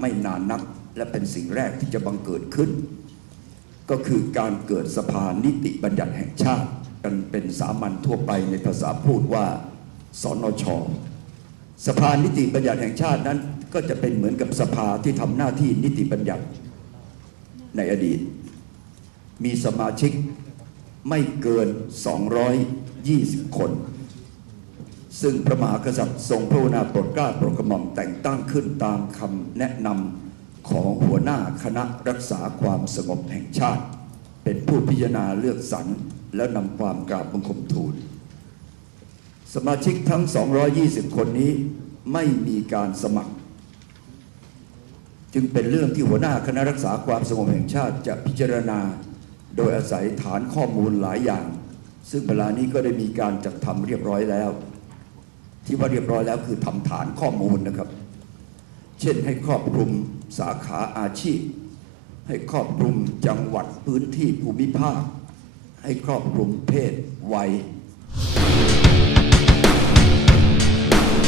ไม่นานนัก และเป็นสิ่งแรกที่จะบังเกิดขึ้น ก็คือการเกิดสภานิติบัญญัติแห่งชาติ กันเป็นสามัญทั่วไปในภาษาพูดว่าสนช สภานิติบัญญัติแห่งชาตินั้น ก็จะเป็นเหมือนกับสภาที่ทำหน้าที่นิติบัญญัติในอดีต มีสมาชิกไม่เกิน 220 คน ซึ่งพระมหากษัตริย์ทรงพระกรุณาโปรดเกล้าโปรดกระหม่อมแต่งตั้งขึ้นตามคำแนะนำของหัวหน้าคณะรักษาความสงบแห่งชาติ เป็นผู้พิจารณาเลือกสรรแล้วนำความกราบบังคมทูล สมาชิกทั้ง 220 คนนี้ไม่มีการสมัคร จึงเป็นเรื่องที่หัวหน้าคณะรักษาความสงบแห่งชาติจะพิจารณา โดยอาศัยฐานข้อมูลหลายอย่าง ซึ่งเวลานี้ก็ได้มีการจัดทำเรียบร้อยแล้ว ที่ว่าเรียบร้อยแล้วคือทำฐานข้อมูลนะครับ เช่นให้ครอบคลุมสาขาอาชีพ ให้ครอบคลุมจังหวัดพื้นที่ภูมิภาค ให้ครอบคลุมเพศวัย